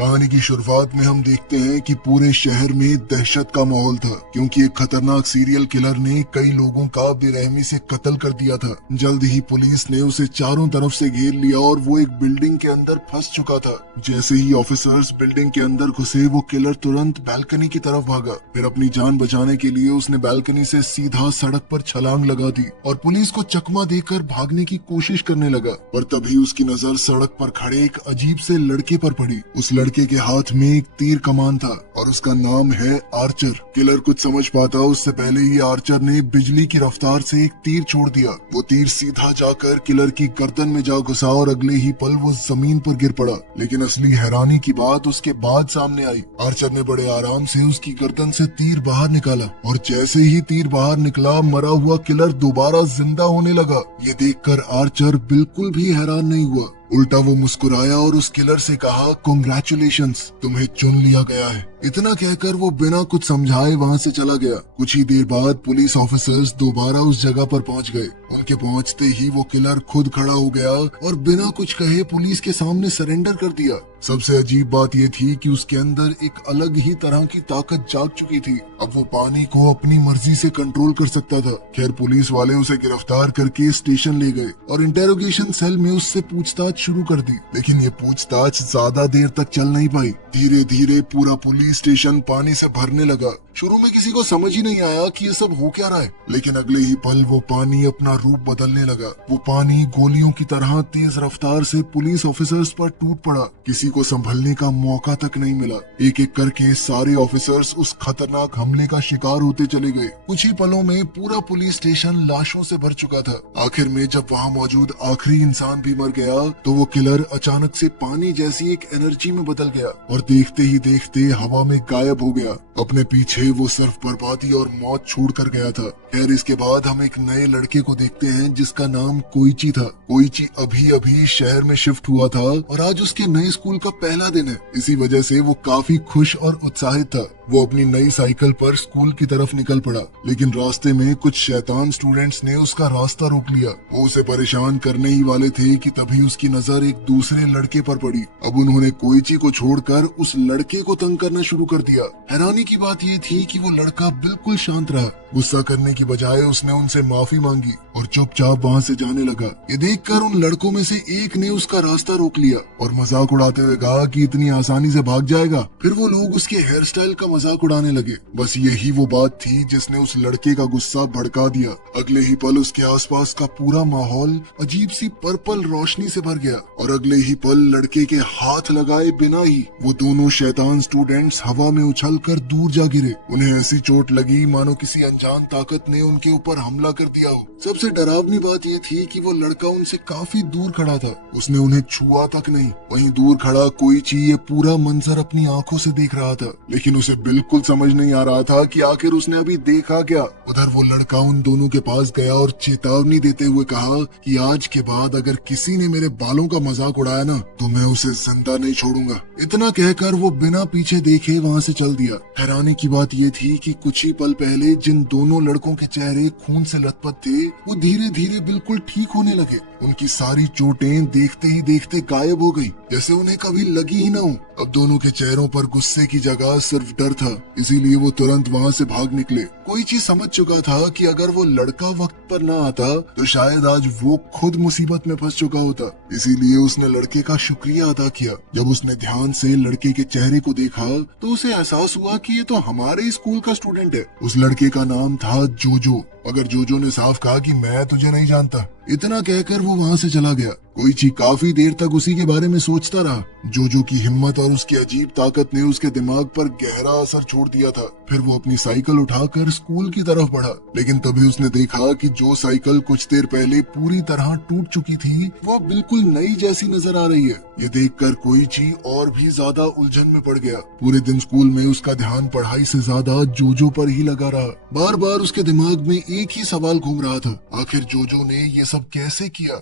कहानी की शुरुआत में हम देखते हैं कि पूरे शहर में दहशत का माहौल था, क्योंकि एक खतरनाक सीरियल किलर ने कई लोगों का बेरहमी से कत्ल कर दिया था। जल्द ही पुलिस ने उसे चारों तरफ से घेर लिया और वो एक बिल्डिंग के अंदर फंस चुका था। जैसे ही ऑफिसर्स बिल्डिंग के अंदर घुसे, वो किलर तुरंत बालकनी की तरफ भागा। फिर अपनी जान बचाने के लिए उसने बालकनी से सीधा सड़क पर छलांग लगा दी और पुलिस को चकमा देकर भागने की कोशिश करने लगा। पर तभी उसकी नजर सड़क पर खड़े एक अजीब से लड़के पर पड़ी। उस लड़के के हाथ में एक तीर कमान था और उसका नाम है आर्चर। किलर कुछ समझ पाता उससे पहले ही आर्चर ने बिजली की रफ्तार से एक तीर छोड़ दिया। वो तीर सीधा जाकर किलर की गर्दन में जा घुसा और अगले ही पल वो जमीन पर गिर पड़ा। लेकिन असली हैरानी की बात उसके बाद सामने आई। आर्चर ने बड़े आराम से उसकी गर्दन से तीर बाहर निकाला और जैसे ही तीर बाहर निकला, मरा हुआ किलर दोबारा जिंदा होने लगा। ये देखकर आर्चर बिल्कुल भी हैरान नहीं हुआ। उल्टा वो मुस्कुराया और उस किलर से कहा, कांग्रेचुलेशंस, तुम्हें चुन लिया गया है। इतना कहकर वो बिना कुछ समझाए वहाँ से चला गया। कुछ ही देर बाद पुलिस ऑफिसर्स दोबारा उस जगह पर पहुँच गए। उनके पहुँचते ही वो किलर खुद खड़ा हो गया और बिना कुछ कहे पुलिस के सामने सरेंडर कर दिया। सबसे अजीब बात ये थी कि उसके अंदर एक अलग ही तरह की ताकत जाग चुकी थी। अब वो पानी को अपनी मर्जी से कंट्रोल कर सकता था। खैर, पुलिस वाले उसे गिरफ्तार करके स्टेशन ले गए और इंटेरोगेशन सेल में उससे पूछताछ शुरू कर दी। लेकिन ये पूछताछ ज्यादा देर तक चल नहीं पाई। धीरे धीरे पूरा पुलिस स्टेशन पानी से भरने लगा। शुरू में किसी को समझ ही नहीं आया कि ये सब हो क्या रहा है, लेकिन अगले ही पल वो पानी अपना रूप बदलने लगा। वो पानी गोलियों की तरह तेज रफ्तार से पुलिस ऑफिसर्स पर टूट पड़ा। किसी को संभलने का मौका तक नहीं मिला। एक एक करके सारे ऑफिसर्स उस खतरनाक हमले का शिकार होते चले गए। कुछ ही पलों में पूरा पुलिस स्टेशन लाशों से भर चुका था। आखिर में जब वहाँ मौजूद आखिरी इंसान भी मर गया, तो वो किलर अचानक से पानी जैसी एक एनर्जी में बदल गया और देखते ही देखते हवा में गायब हो गया। अपने पीछे वो सिर्फ बर्बादी और मौत छोड़ कर गया था। खैर, इसके बाद हम एक नए लड़के को देखते हैं जिसका नाम कोइची था। कोइची अभी अभी शहर में शिफ्ट हुआ था और आज उसके नए स्कूल का पहला दिन है। इसी वजह से वो काफी खुश और उत्साहित था। वो अपनी नई साइकिल पर स्कूल की तरफ निकल पड़ा, लेकिन रास्ते में कुछ शैतान स्टूडेंट्स ने उसका रास्ता रोक लिया। वो उसे परेशान करने ही वाले थे कि तभी उसकी नजर एक दूसरे लड़के पर पड़ी। अब उन्होंने कोइची को छोड़कर उस लड़के को तंग करना शुरू कर दिया। हैरानी की बात ये थी कि वो लड़का बिल्कुल शांत रहा। गुस्सा करने की बजाय उसने उनसे माफी मांगी और चुपचाप वहाँ से जाने लगा। ये देखकर उन लड़कों में से एक ने उसका रास्ता रोक लिया और मजाक उड़ाते हुए कहा कि इतनी आसानी से भाग जाएगा। फिर वो लोग उसके हेयर स्टाइल का मजाक उड़ाने लगे। बस यही वो बात थी जिसने उस लड़के का गुस्सा भड़का दिया। अगले ही पल उसके आसपास का पूरा माहौल अजीब सी पर्पल रोशनी से भर गया और अगले ही पल लड़के के हाथ लगाए बिना ही वो दोनों शैतान स्टूडेंट्स हवा में उछलकर दूर जा गिरे। उन्हें ऐसी चोट लगी मानो किसी अनजान ताकत ने उनके ऊपर हमला कर दिया हो। सबसे डरावनी बात ये थी कि वो लड़का उनसे काफी दूर खड़ा था। उसने उन्हें छुआ तक नहीं। वहीं दूर खड़ा कोइची ये पूरा मंजर अपनी आंखों से देख रहा था, लेकिन उसे बिल्कुल समझ नहीं आ रहा था कि आखिर उसने अभी देखा क्या। उधर वो लड़का उन दोनों के पास गया और चेतावनी देते हुए कहा कि आज के बाद अगर किसी ने मेरे बालों का मजाक उड़ाया ना, तो मैं उसे जिंदा नहीं छोड़ूंगा। इतना कहकर वो बिना पीछे देखे वहाँ से चल दिया। हैरानी की बात ये थी कि कुछ ही पल पहले जिन दोनों लड़कों के चेहरे खून से लथपथ थे, वो धीरे धीरे बिल्कुल ठीक होने लगे। उनकी सारी चोटें देखते ही देखते गायब हो गई, जैसे उन्हें कभी लगी ही ना हो। अब दोनों के चेहरों पर गुस्से की जगह सिर्फ डर था, इसीलिए वो तुरंत वहाँ से भाग निकले। कोई चीज समझ चुका था कि अगर वो लड़का वक्त पर ना आता तो शायद आज वो खुद मुसीबत में फंस चुका होता। इसीलिए उसने लड़के का शुक्रिया अदा किया। जब उसने ध्यान से लड़के के चेहरे को देखा तो उसे एहसास हुआ कि ये तो हमारे ही स्कूल का स्टूडेंट है। उस लड़के का नाम था जोजो, मगर जोजो ने साफ कहा कि मैं तुझे नहीं जानता। इतना कहकर वो वहाँ से चला गया। कोइची काफी देर तक उसी के बारे में सोचता रहा। जोजो की हिम्मत और उसकी अजीब ताकत ने उसके दिमाग पर गहरा असर छोड़ दिया था। फिर वो अपनी साइकिल उठाकर स्कूल की तरफ बढ़ा, लेकिन तभी उसने देखा कि जो साइकिल कुछ देर पहले पूरी तरह टूट चुकी थी, वो बिल्कुल नई जैसी नजर आ रही है। ये देखकर कोइची और भी ज्यादा उलझन में पड़ गया। पूरे दिन स्कूल में उसका ध्यान पढ़ाई से ज्यादा जोजो पर ही लगा रहा। बार बार उसके दिमाग में एक ही सवाल घूम रहा था, आखिर जोजो ने ये सब कैसे किया।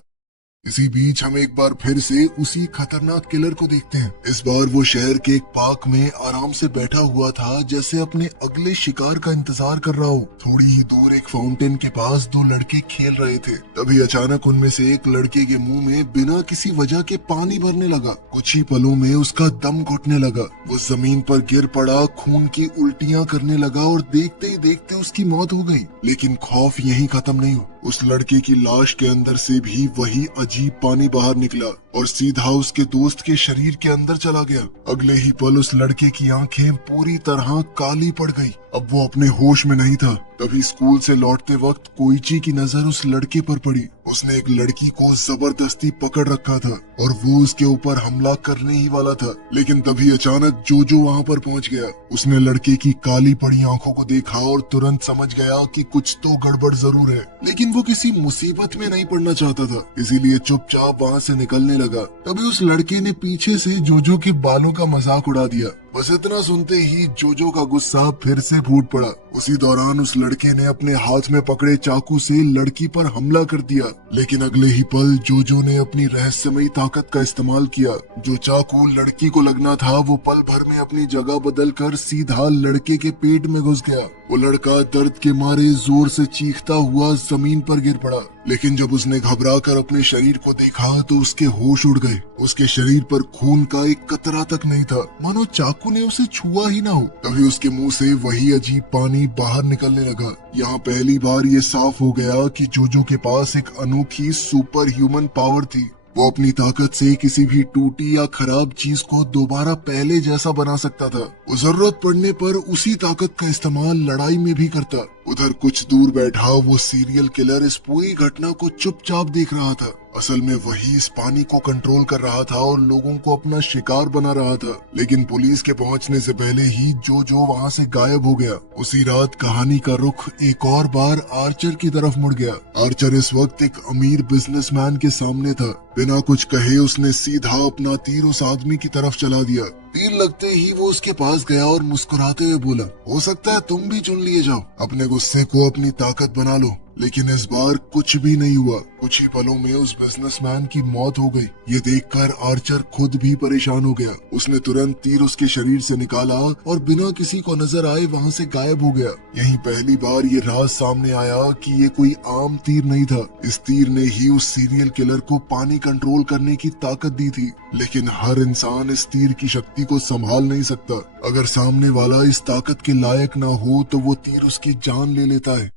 इसी बीच हम एक बार फिर से उसी खतरनाक किलर को देखते हैं। इस बार वो शहर के एक पार्क में आराम से बैठा हुआ था, जैसे अपने अगले शिकार का इंतजार कर रहा हो। थोड़ी ही दूर एक फाउंटेन के पास दो लड़के खेल रहे थे। तभी अचानक उनमें से एक लड़के के मुंह में बिना किसी वजह के पानी भरने लगा। कुछ ही पलों में उसका दम घुटने लगा। वो जमीन पर गिर पड़ा, खून की उल्टियां करने लगा और देखते ही देखते उसकी मौत हो गई। लेकिन खौफ यहीं खत्म नहीं हुआ। उस लड़के की लाश के अंदर से भी वही अजीब पानी बाहर निकला और सीधा उसके दोस्त के शरीर के अंदर चला गया। अगले ही पल उस लड़के की आंखें पूरी तरह काली पड़ गई। अब वो अपने होश में नहीं था। तभी स्कूल से लौटते वक्त कोइची की नजर उस लड़के पर पड़ी। उसने एक लड़की को जबरदस्ती पकड़ रखा था और वो उसके ऊपर हमला करने ही वाला था। लेकिन तभी अचानक जोजो वहाँ पर पहुँच गया। उसने लड़के की काली पड़ी आंखों को देखा और तुरंत समझ गया कि कुछ तो गड़बड़ जरूर है। लेकिन वो किसी मुसीबत में नहीं पड़ना चाहता था, इसीलिए चुपचाप वहाँ से निकलने लगा। तभी उस लड़के ने पीछे से जोजो के बालों का मजाक उड़ा दिया। बस इतना सुनते ही जोजो का गुस्सा फिर से फूट पड़ा। उसी दौरान उस लड़के ने अपने हाथ में पकड़े चाकू से लड़की पर हमला कर दिया। लेकिन अगले ही पल जोजो ने अपनी रहस्यमयी ताकत का इस्तेमाल किया। जो चाकू लड़की को लगना था वो पल भर में अपनी जगह बदलकर सीधा लड़के के पेट में घुस गया। वो लड़का दर्द के मारे जोर से चीखता हुआ जमीन पर गिर पड़ा। लेकिन जब उसने घबराकर अपने शरीर को देखा तो उसके होश उड़ गए। उसके शरीर पर खून का एक कतरा तक नहीं था, मानो चाकू ने उसे छुआ ही ना हो। तभी उसके मुंह से वही अजीब पानी बाहर निकलने लगा। यहाँ पहली बार ये साफ हो गया कि जोजो के पास एक अनोखी सुपर ह्यूमन पावर थी। वो अपनी ताकत से किसी भी टूटी या खराब चीज को दोबारा पहले जैसा बना सकता था। वो जरूरत पड़ने पर उसी ताकत का इस्तेमाल लड़ाई में भी करता। उधर कुछ दूर बैठा वो सीरियल किलर इस पूरी घटना को चुपचाप देख रहा था। असल में वही इस पानी को कंट्रोल कर रहा था और लोगों को अपना शिकार बना रहा था। लेकिन पुलिस के पहुंचने से पहले ही जोजो वहां से गायब हो गया। उसी रात कहानी का रुख एक और बार आर्चर की तरफ मुड़ गया। आर्चर इस वक्त एक अमीर बिजनेसमैन के सामने था। बिना कुछ कहे उसने सीधा अपना तीर उस आदमी की तरफ चला दिया। तीर लगते ही वो उसके पास गया और मुस्कुराते हुए बोला, हो सकता है तुम भी चुन लिए जाओ। अपने गुस्से को अपनी ताकत बना लो। लेकिन इस बार कुछ भी नहीं हुआ। कुछ ही पलों में उस बिजनेसमैन की मौत हो गई। ये देखकर आर्चर खुद भी परेशान हो गया। उसने तुरंत तीर उसके शरीर से निकाला और बिना किसी को नजर आए वहां से गायब हो गया। यहीं पहली बार ये राज सामने आया कि ये कोई आम तीर नहीं था। इस तीर ने ही उस सीरियल किलर को पानी कंट्रोल करने की ताकत दी थी। लेकिन हर इंसान इस तीर की शक्ति को संभाल नहीं सकता। अगर सामने वाला इस ताकत के लायक ना हो तो वो तीर उसकी जान ले लेता है।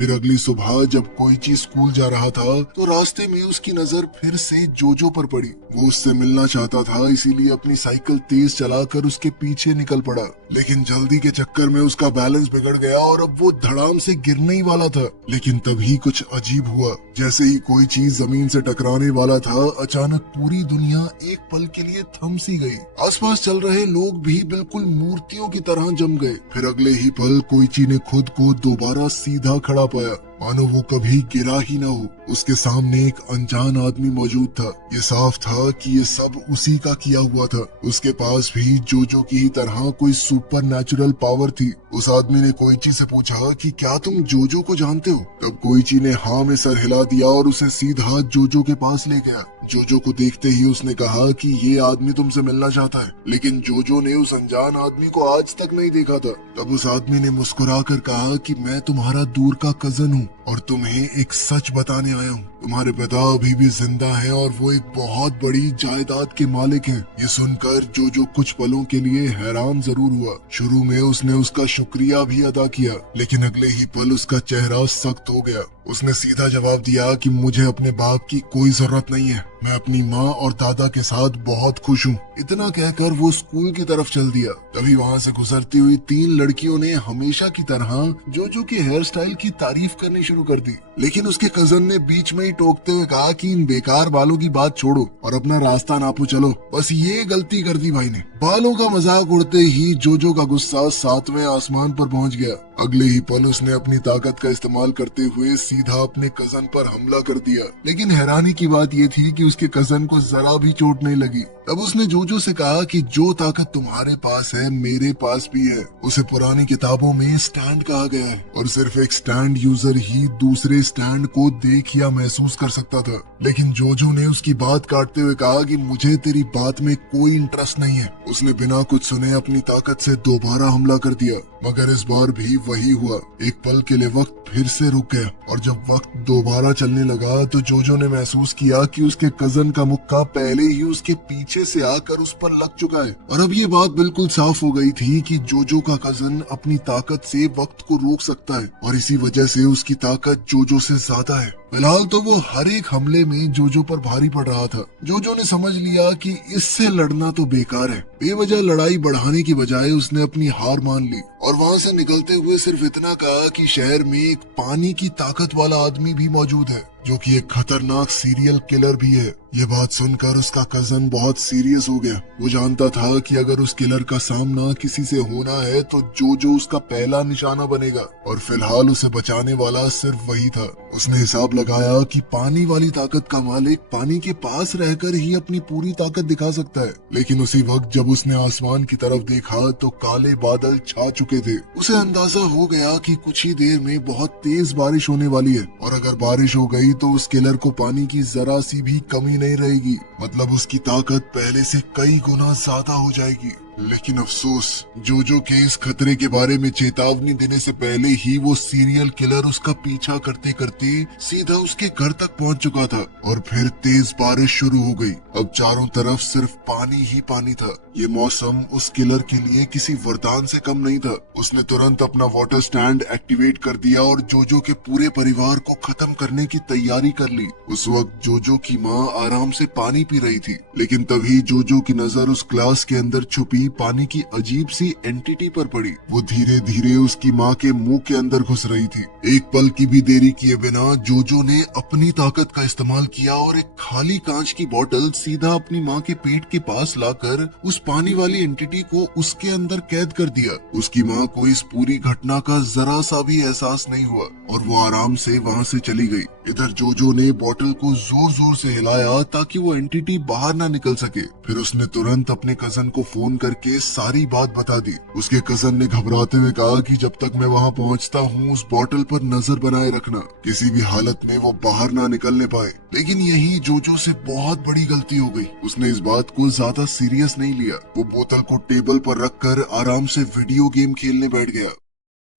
फिर अगली सुबह जब कोइची स्कूल जा रहा था तो रास्ते में उसकी नजर फिर से जोजो पर पड़ी। वो उससे मिलना चाहता था, इसीलिए अपनी साइकिल तेज चलाकर उसके पीछे निकल पड़ा। लेकिन जल्दी के चक्कर में उसका बैलेंस बिगड़ गया और अब वो धड़ाम से गिरने ही वाला था। लेकिन तभी कुछ अजीब हुआ। जैसे ही कोई चीज जमीन से टकराने वाला था, अचानक पूरी दुनिया एक पल के लिए थम सी गई। आसपास चल रहे लोग भी बिल्कुल मूर्तियों की तरह जम गए। फिर अगले ही पल कोइची ने खुद को दोबारा सीधा खड़ा पाया, मानो वो कभी गिरा ही ना हो। उसके सामने एक अनजान आदमी मौजूद था। ये साफ था कि ये सब उसी का किया हुआ था। उसके पास भी जोजो की ही तरह कोई सुपर नेचुरल पावर थी। उस आदमी ने कोइची से पूछा कि क्या तुम जोजो को जानते हो? तब कोइची ने हाँ में सर हिला दिया और उसे सीधा जोजो के पास ले गया। जोजो को देखते ही उसने कहा कि ये आदमी तुमसे मिलना चाहता है। लेकिन जोजो ने उस अनजान आदमी को आज तक नहीं देखा था। तब उस आदमी ने मुस्कुराकर कहा कि मैं तुम्हारा दूर का कजन हूँ और तुम्हें एक सच बताने आया हूँ। तुम्हारे पिता अभी भी जिंदा हैं और वो एक बहुत बड़ी जायदाद के मालिक हैं। ये सुनकर जोजो कुछ पलों के लिए हैरान जरूर हुआ। शुरू में उसने उसका शुक्रिया भी अदा किया, लेकिन अगले ही पल उसका चेहरा सख्त हो गया। उसने सीधा जवाब दिया कि मुझे अपने बाप की कोई जरूरत नहीं है। मैं अपनी माँ और दादा के साथ बहुत खुश हूँ। इतना कहकर वो स्कूल की तरफ चल दिया। तभी वहाँ से गुजरती हुई 3 लड़कियों ने हमेशा की तरह जोजो के हेयर स्टाइल की तारीफ करनी शुरू कर दी। लेकिन उसके कजन ने बीच में ही टोकते हुए कहा कि इन बेकार बालों की बात छोड़ो और अपना रास्ता नापो चलो। बस ये गलती कर दी भाई ने। बालों का मजाक उड़ते ही जोजो का गुस्सा 7वें आसमान पर पहुंच गया। अगले ही पल उसने अपनी ताकत का इस्तेमाल करते हुए सीधा अपने कजन पर हमला कर दिया। लेकिन हैरानी की बात ये थी कि उसके कजन को जरा भी चोट नहीं लगी। तब उसने जोजो से कहा कि जो ताकत तुम्हारे पास है मेरे पास भी है। उसे पुरानी किताबों में स्टैंड कहा गया है और सिर्फ एक स्टैंड यूजर ही दूसरे स्टैंड को देख या महसूस कर सकता था। लेकिन जोजो ने उसकी बात काटते हुए कहा कि मुझे तेरी बात में कोई इंटरेस्ट नहीं है। उसने बिना कुछ सुने अपनी ताकत से दोबारा हमला कर दिया, मगर इस बार भी वही हुआ। एक पल के लिए वक्त फिर से रुक गया और जब वक्त दोबारा चलने लगा तो जोजो ने महसूस किया कि उसके कजन का मुक्का पहले ही उसके पीछे से आकर उस पर लग चुका है। और अब ये बात बिल्कुल साफ हो गई थी कि जोजो का कजन अपनी ताकत से वक्त को रोक सकता है और इसी वजह से उसकी ताकत जोजो से ज्यादा है। फिलहाल तो वो हर एक हमले में जोजो पर भारी पड़ रहा था। जोजो ने समझ लिया कि इससे लड़ना तो बेकार है। बेवजह लड़ाई बढ़ाने की बजाय उसने अपनी हार मान ली और वहाँ से निकलते हुए सिर्फ इतना कहा कि शहर में एक पानी की ताकत वाला आदमी भी मौजूद है जो कि एक खतरनाक सीरियल किलर भी है। ये बात सुनकर उसका कजन बहुत सीरियस हो गया। वो जानता था कि अगर उस किलर का सामना किसी से होना है तो जोजो उसका पहला निशाना बनेगा और फिलहाल उसे बचाने वाला सिर्फ वही था। उसने हिसाब लगाया कि पानी वाली ताकत का मालिक पानी के पास रहकर ही अपनी पूरी ताकत दिखा सकता है। लेकिन उसी वक्त जब उसने आसमान की तरफ देखा तो काले बादल छा चुके थे। उसे अंदाजा हो गया कि कुछ ही देर में बहुत तेज बारिश होने वाली है और अगर बारिश हो गई तो उस किलर को पानी की जरा सी भी कमी नहीं रहेगी। मतलब उसकी ताकत पहले से कई गुना ज्यादा हो जाएगी। लेकिन अफसोस, जोजो के इस खतरे के बारे में चेतावनी देने से पहले ही वो सीरियल किलर उसका पीछा करते करते सीधा उसके घर तक पहुंच चुका था और फिर तेज बारिश शुरू हो गई। अब चारों तरफ सिर्फ पानी ही पानी था। ये मौसम उस किलर के लिए किसी वरदान से कम नहीं था। उसने तुरंत अपना वाटर स्टैंड एक्टिवेट कर दिया और जोजो के पूरे परिवार को खत्म करने की तैयारी कर ली। उस वक्त जोजो की माँ आराम से पानी पी रही थी, लेकिन तभी जोजो की नजर उस ग्लास के अंदर छुपी पानी की अजीब सी एंटिटी पर पड़ी। वो धीरे धीरे उसकी माँ के मुंह के अंदर घुस रही थी। एक पल की भी देरी किए बिना जोजो ने अपनी ताकत का इस्तेमाल किया और एक खाली कांच की बोतल सीधा अपनी माँ के पेट के पास लाकर उस पानी वाली एंटिटी को उसके अंदर कैद कर दिया। उसकी माँ को इस पूरी घटना का जरा सा भी एहसास नहीं हुआ और वो आराम से वहाँ से चली गई। इधर जोजो ने बोतल को जोर जोर से हिलाया ताकि वो एंटिटी बाहर ना निकल सके। फिर उसने तुरंत अपने कजन को फोन करके सारी बात बता दी। उसके कजन ने घबराते हुए कहा कि जब तक मैं वहाँ पहुँचता हूँ उस बोतल पर नजर बनाए रखना, किसी भी हालत में वो बाहर ना निकलने पाए। लेकिन यही जोजो से बहुत बड़ी गलती हो गई। उसने इस बात को ज्यादा सीरियस नहीं लिया। वो बोतल को टेबल पर रखकर आराम से वीडियो गेम खेलने बैठ गया।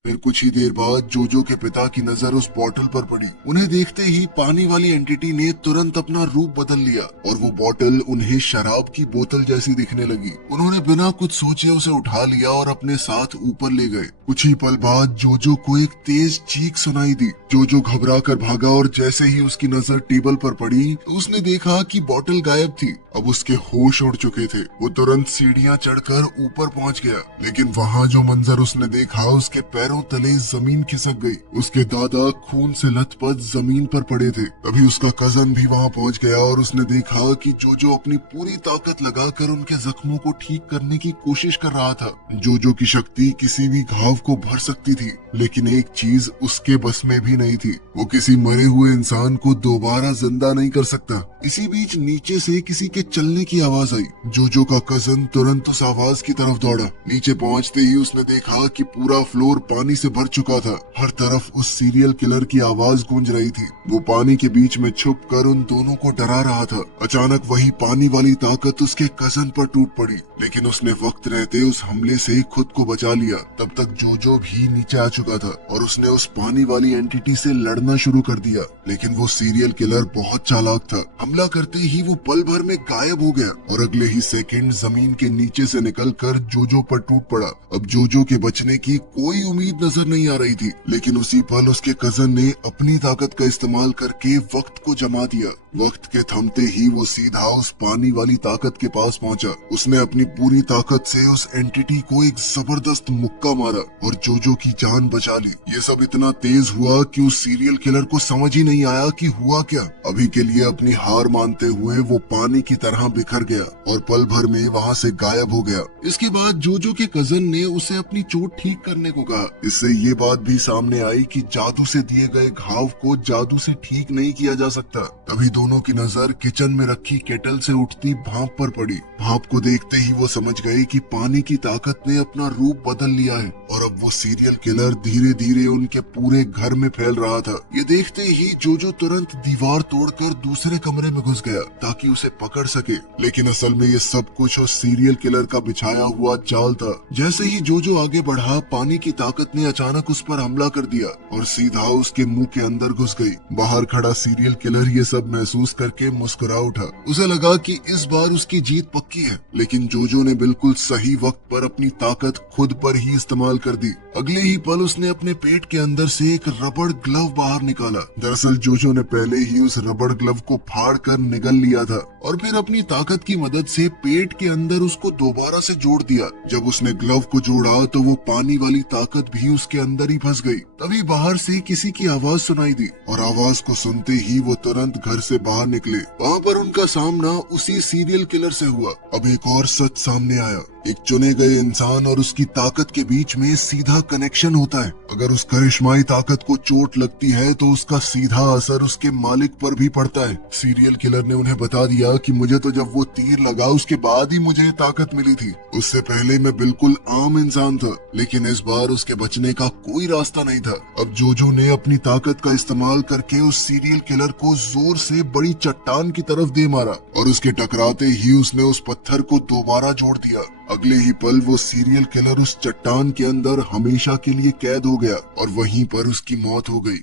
फिर कुछ ही देर बाद जोजो के पिता की नजर उस बोतल पर पड़ी। उन्हें देखते ही पानी वाली एंटिटी ने तुरंत अपना रूप बदल लिया और वो बोतल उन्हें शराब की बोतल जैसी दिखने लगी। उन्होंने बिना कुछ सोचे उसे उठा लिया और अपने साथ ऊपर ले गए। कुछ ही पल बाद जोजो को एक तेज चीख सुनाई दी। जोजो घबरा कर भागा और जैसे ही उसकी नजर टेबल पर पड़ी तो उसने देखा कि बोतल गायब थी। अब उसके होश उड़ चुके थे। वो तुरंत सीढ़ियां चढ़कर ऊपर पहुंच गया, लेकिन वहाँ जो मंजर उसने देखा उसके पैरों तले जमीन खिसक गई। उसके दादा खून से लथपथ जमीन पर पड़े थे। तभी उसका कजन भी वहाँ पहुंच गया और उसने देखा कि जोजो अपनी पूरी ताकत लगाकर उनके जख्मों को ठीक करने की कोशिश कर रहा था। जोजो की शक्ति किसी भी घाव को भर सकती थी, लेकिन एक चीज उसके बस में भी नहीं थी। वो किसी मरे हुए इंसान को दोबारा जिंदा नहीं कर सकता। इसी बीच नीचे से किसी के चलने की आवाज आई। जोजो का कजन तुरंत उस आवाज की तरफ दौड़ा। नीचे पहुंचते ही उसने देखा कि पूरा फ्लोर पानी से भर चुका था। हर तरफ उस सीरियल किलर की आवाज गूंज रही थी। वो पानी के बीच में छुप कर उन दोनों को डरा रहा था। अचानक वही पानी वाली ताकत उसके कजन पर टूट पड़ी, लेकिन उसने वक्त रहते उस हमले से खुद को बचा लिया। तब तक जोजो भी नीचे आ चुका था और उसने उस पानी वाली एंटिटी से लड़ना शुरू कर दिया। लेकिन वो सीरियल किलर बहुत चालाक था। हमला करते ही वो पल भर में गायब हो गया और अगले ही सेकंड जमीन के नीचे से निकलकर जोजो पर टूट पड़ा। अब जोजो के बचने की कोई उम्मीद नजर नहीं आ रही थी, लेकिन उसी पल उसके कजन ने अपनी ताकत का इस्तेमाल करके वक्त को जमा दिया। वक्त के थमते ही वो सीधा उस पानी वाली ताकत के पास पहुंचा। उसने अपनी पूरी ताकत से उस एंटिटी को एक जबरदस्त मुक्का मारा और जोजो की जान बचा ली। ये सब इतना तेज हुआ कि उस सीरियल किलर को समझ ही नहीं आया कि हुआ क्या। अभी के लिए अपनी हार मानते हुए वो पानी की तरह बिखर गया और पल भर में वहाँ से गायब हो गया। इसके बाद जोजो के कजन ने उसे अपनी चोट ठीक करने को कहा, इससे ये बात भी सामने आई कि जादू से दिए गए घाव को जादू से ठीक नहीं किया जा सकता। तभी दोनों की नजर किचन में रखी केटल से उठती भाप पर पड़ी। भाप को देखते ही वो समझ गए कि पानी की ताकत ने अपना रूप बदल लिया है और अब वो सीरियल किलर धीरे धीरे उनके पूरे घर में फैल रहा था। ये देखते ही जोजो तुरंत दीवार तोड़कर दूसरे कमरे में घुस गया ताकि उसे पकड़ सके, लेकिन असल में ये सब कुछ उस सीरियल किलर का बिछाया हुआ जाल था। जैसे ही जोजो आगे बढ़ा, पानी की ताकत ने अचानक उस पर हमला कर दिया और सीधा उसके मुंह के अंदर घुस गई। बाहर खड़ा सीरियल किलर ये सब महसूस करके मुस्कुरा उठा। उसे लगा कि इस बार उसकी जीत पक्की है, लेकिन जोजो ने बिल्कुल सही वक्त पर अपनी ताकत खुद पर ही इस्तेमाल कर दी। अगले ही पल उसने अपने पेट के अंदर से एक रबड़ ग्लव बाहर निकाला। दरअसल जोजो ने पहले ही उस रबड़ ग्लव को फाड़ कर निगल लिया था और फिर अपनी ताकत की मदद से पेट के अंदर उसको दोबारा से जोड़ दिया। जब उसने ग्लव को जोड़ा तो वो पानी वाली ताकत भी उसके अंदर ही फंस गई। तभी बाहर से किसी की आवाज सुनाई दी और आवाज को सुनते ही वो तुरंत घर से बाहर निकले। वहाँ पर उनका सामना उसी सीरियल किलर से हुआ। अब एक और सच सामने आया। एक चुने गए इंसान और उसकी ताकत के बीच में सीधा कनेक्शन होता है। अगर उस करिश्माई ताकत को चोट लगती है तो उसका सीधा असर उसके मालिक पर भी पड़ता है। सीरियल किलर ने उन्हें बता दिया कि मुझे तो जब वो तीर लगा उसके बाद ही मुझे ताकत मिली थी। उससे पहले मैं बिल्कुल आम इंसान था, लेकिन इस बार उसके बचने का कोई रास्ता नहीं था। अब जोजो ने अपनी ताकत का इस्तेमाल करके उस सीरियल किलर को जोर से बड़ी चट्टान की तरफ दे मारा और उसके टकराते ही उसने उस पत्थर को दोबारा जोड़ दिया। अगले ही पल वो सीरियल किलर उस चट्टान के अंदर हमेशा के लिए कैद हो गया और वहीं पर उसकी मौत हो गई।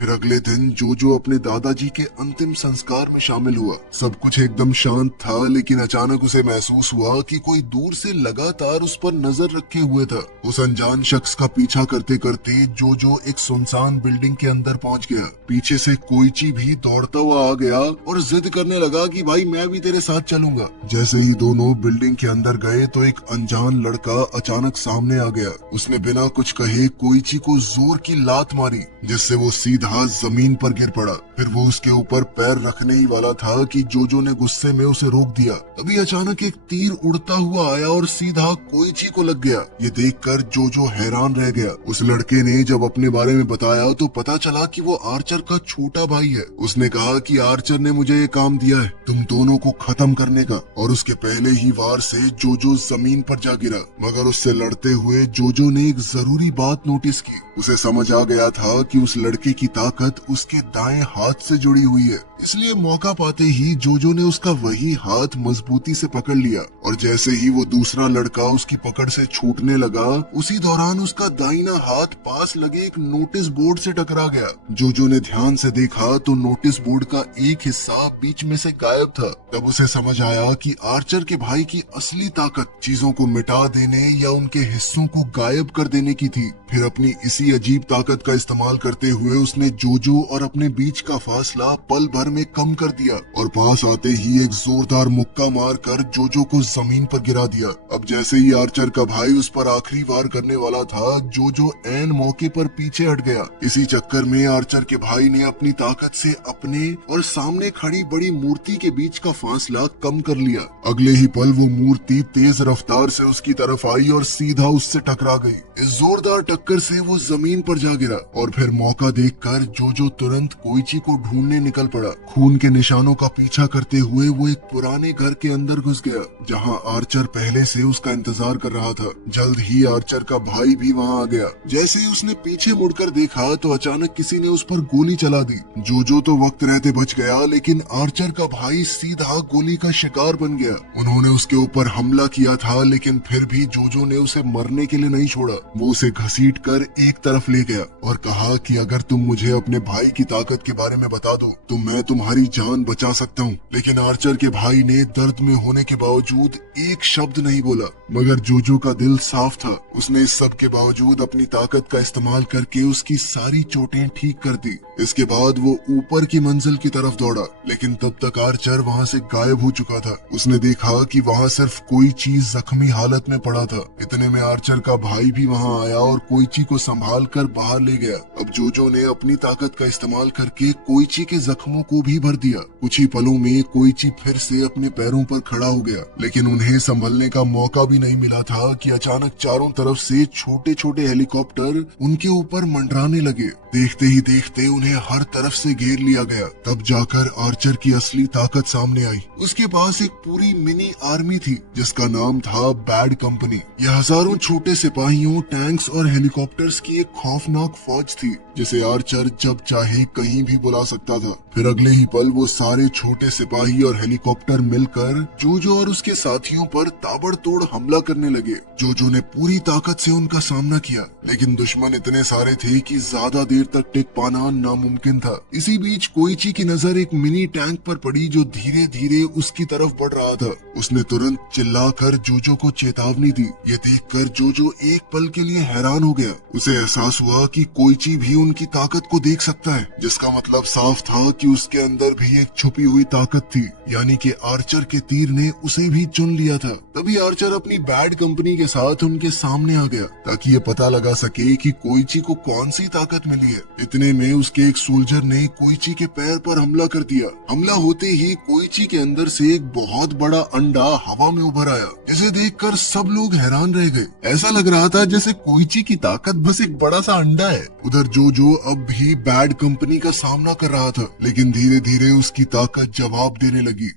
फिर अगले दिन जोजो अपने दादाजी के अंतिम संस्कार में शामिल हुआ। सब कुछ एकदम शांत था, लेकिन अचानक उसे महसूस हुआ कि कोई दूर से लगातार उस पर नजर रखे हुए था। उस अनजान शख्स का पीछा करते करते जोजो एक सुनसान बिल्डिंग के अंदर पहुंच गया। पीछे से कोइची भी दौड़ता हुआ आ गया और जिद करने लगा कि भाई मैं भी तेरे साथ चलूंगा। जैसे ही दोनों बिल्डिंग के अंदर गए तो एक अनजान लड़का अचानक सामने आ गया। उसने बिना कुछ कहे कोइची को जोर की लात मारी, जिससे वो सीधा जमीन पर गिर पड़ा। फिर वो उसके ऊपर पैर रखने ही वाला था कि जोजो ने गुस्से में उसे रोक दिया। तभी अचानक एक तीर उड़ता हुआ आया और सीधा कोइची को लग गया। ये देखकर जोजो हैरान रह गया। उस लड़के ने जब अपने बारे में बताया तो पता चला कि वो आर्चर का छोटा भाई है। उसने कहा कि आर्चर ने मुझे ये काम दिया है तुम दोनों को खत्म करने का, और उसके पहले ही वार से जोजो जमीन पर जा गिरा। मगर उससे लड़ते हुए जोजो ने एक जरूरी बात नोटिस की। उसे समझ आ गया था कि उस लड़के की ताकत उसके दाएं हाथ से जुड़ी हुई है, इसलिए मौका पाते ही जोजो ने उसका वही हाथ मजबूती से पकड़ लिया। और जैसे ही वो दूसरा लड़का उसकी पकड़ से छूटने लगा, उसी दौरान उसका दाहिना हाथ पास लगे एक नोटिस बोर्ड से टकरा गया। जोजो ने ध्यान से देखा तो नोटिस बोर्ड का एक हिस्सा बीच में से गायब था। तब उसे समझ आया कि आर्चर के भाई की असली ताकत चीजों को मिटा देने या उनके हिस्सों को गायब कर देने की थी। फिर अपनी इसी अजीब ताकत का इस्तेमाल करते हुए उसने जोजो और अपने बीच का फासला पल भर में कम कर दिया और पास आते ही एक जोरदार मुक्का मारकर जोजो को जमीन पर गिरा दिया। अब जैसे ही आर्चर का भाई उस पर आखिरी वार करने वाला था, जोजो ऐन मौके पर पीछे हट गया। इसी चक्कर में आर्चर के भाई ने अपनी ताकत से अपने और सामने खड़ी बड़ी मूर्ति के बीच का फासला कम कर लिया। अगले ही पल वो मूर्ति तेज रफ्तार से उसकी तरफ आई और सीधा उससे टकरा गई। इस जोरदार टक्कर से वो जमीन पर जा गिरा और फिर मौका देखकर जोजो तुरंत कोइची को ढूंढने निकल पड़ा। खून के निशानों का पीछा करते हुए वो एक पुराने घर के अंदर घुस गया, जहां आर्चर पहले से उसका इंतजार कर रहा था। जल्द ही आर्चर का भाई भी वहां आ गया। जैसे ही उसने पीछे मुड़कर देखा तो अचानक किसी ने उस पर गोली चला दी। जोजो तो वक्त रहते बच गया, लेकिन आर्चर का भाई सीधा गोली का शिकार बन गया। उन्होंने उसके ऊपर हमला किया था, लेकिन फिर भी जोजो ने उसे मरने के लिए नहीं छोड़ा। वो उसे घसीट कर एक तरफ ले गया और कहा कि अगर तुम मुझे अपने भाई की ताकत के बारे में बता दो तो मैं तुम्हारी जान बचा सकता हूँ। लेकिन आर्चर के भाई ने दर्द में होने के बावजूद एक शब्द नहीं बोला। मगर जोजो का दिल साफ था। उसने इस सब के बावजूद अपनी ताकत का इस्तेमाल करके उसकी सारी चोटें ठीक कर दी। इसके बाद वो ऊपर की मंजिल की तरफ दौड़ा, लेकिन तब तक आर्चर वहाँ से गायब हो चुका था। उसने देखा कि वहाँ सिर्फ कोई चीज जख्मी हालत में पड़ा था। इतने में आर्चर का भाई भी वहाँ आया और कोइची को संभाल संभाल कर बाहर ले गया। अब जोजो ने अपनी ताकत का इस्तेमाल करके कोइची के जख्मों को भी भर दिया। कुछ ही पलों में कोइची फिर से अपने पैरों पर खड़ा हो गया, लेकिन उन्हें संभलने का मौका भी नहीं मिला था कि अचानक चारों तरफ से छोटे छोटे हेलीकॉप्टर उनके ऊपर मंडराने लगे। देखते ही देखते उन्हें हर तरफ से घेर लिया गया। तब जाकर आर्चर की असली ताकत सामने आई। उसके पास एक पूरी मिनी आर्मी थी जिसका नाम था बैड कंपनी। यह हजारों छोटे सिपाहियों, टैंक्स और हेलीकॉप्टर्स की एक खौफनाक फौज थी जिसे आर्चर जब चाहे कहीं भी बुला सकता था। फिर अगले ही पल वो सारे छोटे सिपाही और हेलीकॉप्टर मिलकर जोजो और उसके साथियों पर ताबड़तोड़ हमला करने लगे। जोजो ने पूरी ताकत से उनका सामना किया, लेकिन दुश्मन इतने सारे थे कि ज्यादा देर तक टिक पाना नामुमकिन था। इसी बीच कोइची की नजर एक मिनी टैंक पर पड़ी जो धीरे धीरे उसकी तरफ बढ़ रहा था। उसने तुरंत चिल्लाकर जोजो को चेतावनी दी। ये देखकर जोजो एक पल के लिए हैरान हो गया। उसे एहसास हुआ कि कोइची भी उनकी ताकत को देख सकता है, जिसका मतलब साफ था कि उसके अंदर भी एक छुपी हुई ताकत थी, यानी कि आर्चर के तीर ने उसे भी चुन लिया था। तभी आर्चर अपनी बैड कंपनी के साथ उनके सामने आ गया ताकि ये पता लगा सके कि कोइची को कौन सी ताकत मिली है। इतने में उसके एक सोल्जर ने कोइची के पैर पर हमला कर दिया। हमला होते ही कोइची के अंदर से एक बहुत बड़ा अंडा हवा में उभर आया, जिसे देखकर सब लोग हैरान रह गए। ऐसा लग रहा था जैसे कोइची की ताकत बस एक बड़ा सा अंडा है। उधर जोजो अब भी बैड कंपनी का सामना कर रहा था, लेकिन धीरे धीरे उसकी ताकत जवाब देने लगी।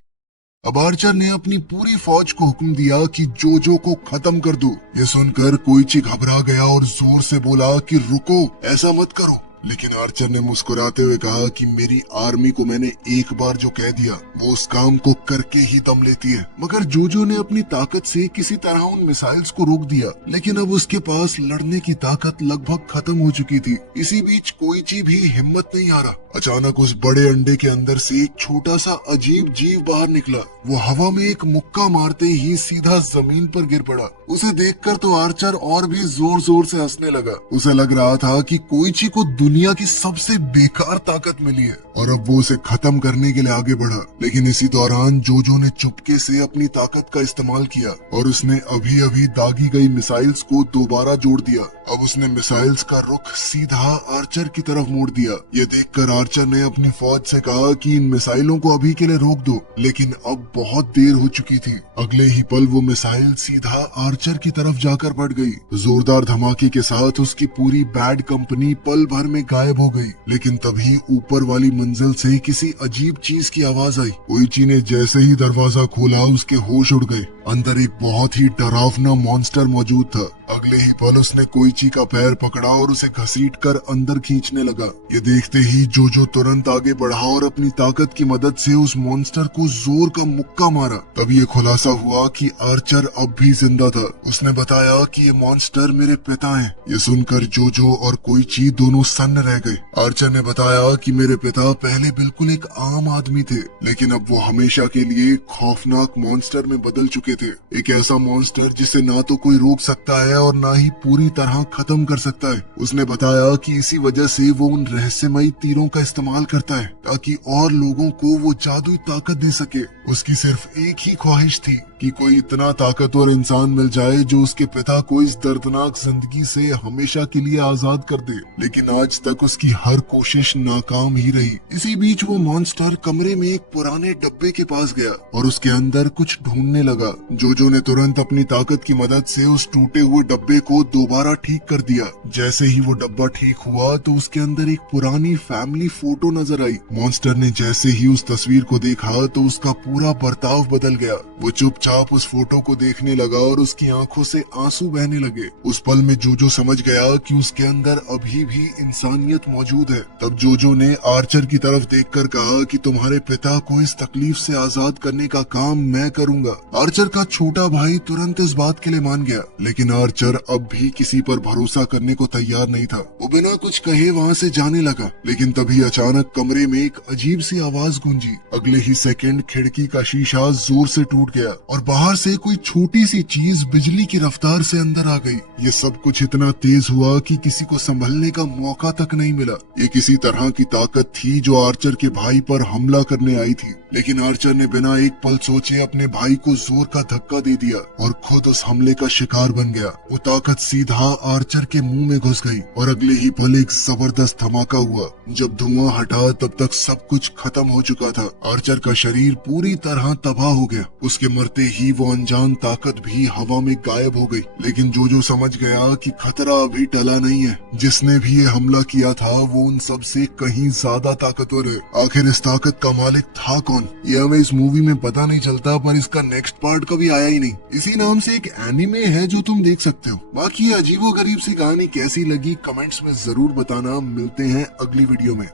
अब आर्चर ने अपनी पूरी फौज को हुक्म दिया कि जोजो को खत्म कर दो। ये सुनकर कोइची घबरा गया और जोर से बोला कि रुको, ऐसा मत करो। लेकिन आर्चर ने मुस्कुराते हुए कहा कि मेरी आर्मी को मैंने एक बार जो कह दिया वो उस काम को करके ही दम लेती है। मगर जोजो ने अपनी ताकत से किसी तरह उन मिसाइल्स को रोक दिया, लेकिन अब उसके पास लड़ने की ताकत लगभग खत्म हो चुकी थी। इसी बीच कोइची भी हिम्मत नहीं हारा। अचानक उस बड़े अंडे के अंदर से एक छोटा सा अजीब जीव बाहर निकला। वो हवा में एक मुक्का मारते ही सीधा जमीन पर गिर पड़ा। उसे देखकर तो आर्चर और भी जोर जोर से हंसने लगा। उसे लग रहा था कि कोइची को दुनिया की सबसे बेकार ताकत मिली है और अब वो उसे खत्म करने के लिए आगे बढ़ा। लेकिन इसी दौरान जोजो ने चुपके से अपनी ताकत का इस्तेमाल किया और उसने अभी अभी दागी गई मिसाइल्स को दोबारा जोड़ दिया। अब उसने मिसाइल्स का रुख सीधा आर्चर की तरफ मोड़ दिया। ये देखकर आर्चर ने अपनी फौज से कहा कि इन मिसाइलों को अभी के लिए रोक दो, लेकिन अब बहुत देर हो चुकी थी। अगले ही पल वो मिसाइल सीधा आर्चर की तरफ जाकर पड़ गई। जोरदार धमाके के साथ उसकी पूरी बैड कंपनी पल भर में गायब हो गई। लेकिन तभी ऊपर वाली मंजिल से किसी अजीब चीज की आवाज आई। कोइची ने जैसे ही दरवाजा खोला उसके होश उड़ गए। अंदर एक बहुत ही डरावना मॉन्स्टर मौजूद था। अगले ही पल उसने कोइची का पैर पकड़ा और उसे घसीटकर अंदर खींचने लगा। ये देखते ही जोजो तुरंत आगे बढ़ा और अपनी ताकत की मदद से उस मॉन्स्टर को जोर का मुक्का मारा। तब ये खुलासा हुआ कि आर्चर अब भी जिंदा था। उसने बताया कि ये मॉन्स्टर मेरे पिता हैं। ये सुनकर जोजो और कोइची दोनों सन्न रह गए। आर्चर ने बताया कि मेरे पिता पहले बिल्कुल एक आम आदमी थे, लेकिन अब वो हमेशा के लिए खौफनाक मॉन्स्टर में बदल चुके थे। एक ऐसा मॉन्स्टर जिसे ना तो कोई रोक सकता है और ना ही पूरी तरह खत्म कर सकता है। उसने बताया कि इसी वजह से वो उन रहस्यमयी तीरों का इस्तेमाल करता है ताकि और लोगों को वो जादुई ताकत दे सके। उसकी सिर्फ एक ही ख्वाहिश थी कि कोई इतना ताकतवर इंसान मिल जाए जो उसके पिता को इस दर्दनाक जिंदगी से हमेशा के लिए आजाद कर दे। लेकिन आज तक उसकी हर कोशिश नाकाम ही रही। इसी बीच वो मॉन्स्टर कमरे में एक पुराने डब्बे के पास गया और उसके अंदर कुछ ढूंढने लगा। जोजो ने तुरंत अपनी ताकत की मदद से उस टूटे हुए डब्बे को दोबारा ठीक कर दिया। जैसे ही वो डब्बा ठीक हुआ तो उसके अंदर एक पुरानी फैमिली फोटो नजर आई। मॉन्स्टर ने जैसे ही उस तस्वीर को देखा तो उसका पूरा बर्ताव बदल गया। वो चुपचाप उस फोटो को देखने लगा और उसकी आंखों से आंसू बहने लगे। उस पल में जोजो समझ गया कि उसके अंदर अभी भी इंसानियत मौजूद है। तब जोजो ने आर्चर की तरफ देखकर कहा कि तुम्हारे पिता को इस तकलीफ से आजाद करने का काम मैं करूंगा। आर्चर का छोटा भाई तुरंत इस बात के लिए मान गया, लेकिन आर्चर अब भी किसी पर भरोसा करने को तैयार नहीं था। वो बिना कुछ कहे वहाँ से जाने लगा, लेकिन तभी अचानक कमरे में एक अजीब सी आवाज गूंजी। अगले ही सेकंड खिड़की का शीशा जोर से टूट गया और बाहर से कोई छोटी सी चीज बिजली की रफ्तार से अंदर आ गई। ये सब कुछ इतना तेज हुआ कि किसी को संभलने का मौका तक नहीं मिला। ये किसी तरह की ताकत थी जो आर्चर के भाई पर हमला करने आई थी, लेकिन आर्चर ने बिना एक पल सोचे अपने भाई को जोर का धक्का दे दिया और खुद उस हमले का शिकार बन गया। वो ताकत सीधा आर्चर के मुंह में घुस गई और अगले ही पल एक जबरदस्त धमाका हुआ। जब धुआं हटा तब तक सब कुछ खत्म हो चुका था। आर्चर का शरीर पूरी तरह तबाह हो गया। उसके मरते ही वो अनजान ताकत भी हवा में गायब हो गई। लेकिन जोजो समझ गया कि खतरा अभी टला नहीं है। जिसने भी ये हमला किया था वो उन सब से कहीं ज्यादा ताकतवर है। आखिर इस ताकत का मालिक था कौन, ये हमें इस मूवी में पता नहीं चलता, पर इसका नेक्स्ट पार्ट कभी आया ही नहीं। इसी नाम से एक एनिमे है जो तुम देख सकते हो। बाकी अजीबोगरीब सी कहानी कैसी लगी कमेंट्स में जरूर बताना। मिलते हैं अगली वीडियो में।